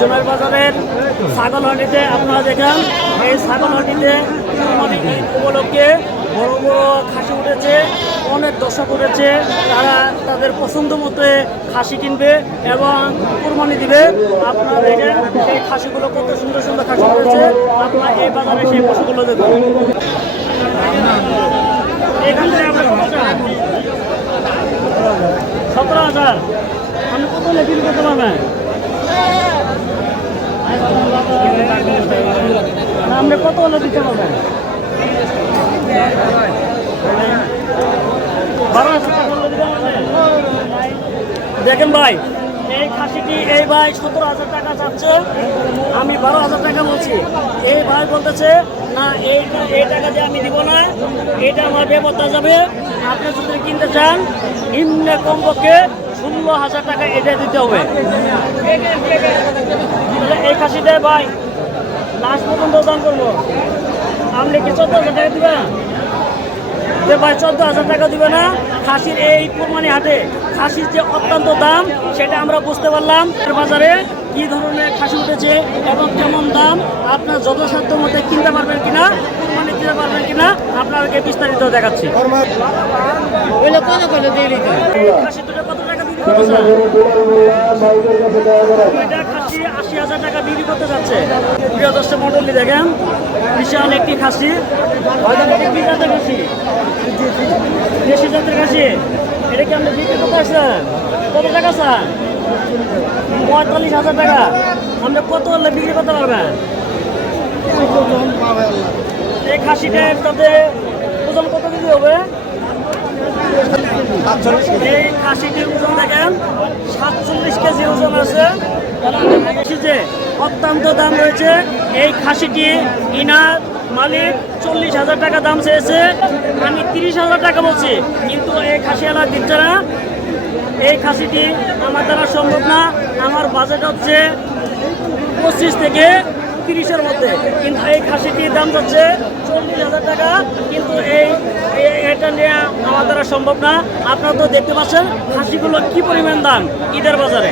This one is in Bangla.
জোনার বাজারের ছাগল হাটিতে আপনারা দেখেন, এই ছাগল হাটিতে কুরবানি ঈদ উপলক্ষে বড় বড় খাসি উঠেছে, অনেক দর্শক উঠেছে। তারা তাদের পছন্দ মতো খাসি কিনবে এবং কুরবানি দিবে। আপনারা দেখেন সেই খাসিগুলো কত সুন্দর সুন্দর খাসি উঠেছে। আপনারা এই বাজারে সেই পশুগুলো দেখুন। এখান থেকে আমরা 17,000 আপনি কত হলে বিক্রি করতে পারবেন? আপনি কত হলে দিতে পারবেন? 12,000 টাকা হলে দিতে পারবেন? দেখেন ভাই, এই খাসিটি এই ভাই 17,000 টাকা চাচ্ছে, আমি 12,000 টাকা বলছি। এই ভাই বলতেছে না, এই টাকা দিয়ে আমি দিব না, এটা আমার বেপত্তা যাবে। আপনি যদি কিনতে চান নিম্নে কমপক্ষে 16,000 টাকা এটা দিতে হবে। এই খাসিটা ভাই লাস্ট পর্যন্ত দাম করবো। আপনি কি 14,000 টাকা দিবেন? যে ভাই 14,000 টাকা দিবে না। খাসির এই কুরবানি হাটে খাসির যে অত্যন্ত দাম সেটা আমরা বুঝতে পারলাম। বাজারে কি ধরনের খাসি উঠেছে এবং কেমন দাম, আপনার যথাসাধ্য মতে কিনতে পারবেন কিনা, কুরবানি দিতে পারবেন কিনা, আপনাদেরকে বিস্তারিত দেখাচ্ছি। খাসি দুটো কত টাকা বিক্রি করতেছে? এটা খাসি 80,000 টাকা বিক্রি করতে যাচ্ছে। প্রিয় দর্শক মণ্ডলী দেখেন, বিশাল একটি খাসি, কি জাতের খাসি? দেশি জাতের খাসি। এটা কি আপনি বিক্রি করতে আসছেন? কত টাকা স্যার? 45,000 টাকা। আপনি কত হলে বিক্রি করতে পারবেন? এই খাসিটার তাতে ওজন কত কেজি হবে? এই খাসিটির ওজন দেখেন 47 কেজি ওজন আছে। যে অত্যন্ত দাম রয়েছে এই খাসিটি, ইনার মালিক 40,000 টাকা দাম চেয়েছে, আমি 30,000 টাকা বলছি, কিন্তু এই খাসিওয়ালা দিচ্ছে না। এই খাসিটি আমার দ্বারা সম্ভব না। আমার বাজেট হচ্ছে 25 থেকে 30-এর মধ্যে, কিন্তু এই খাসিটির দাম যাচ্ছে 40,000 টাকা, কিন্তু এটা নিয়ে আমার দ্বারা সম্ভব না। আপনারা তো দেখতে পাচ্ছেন খাসিগুলো কি পরিমাণ দাম ঈদের বাজারে।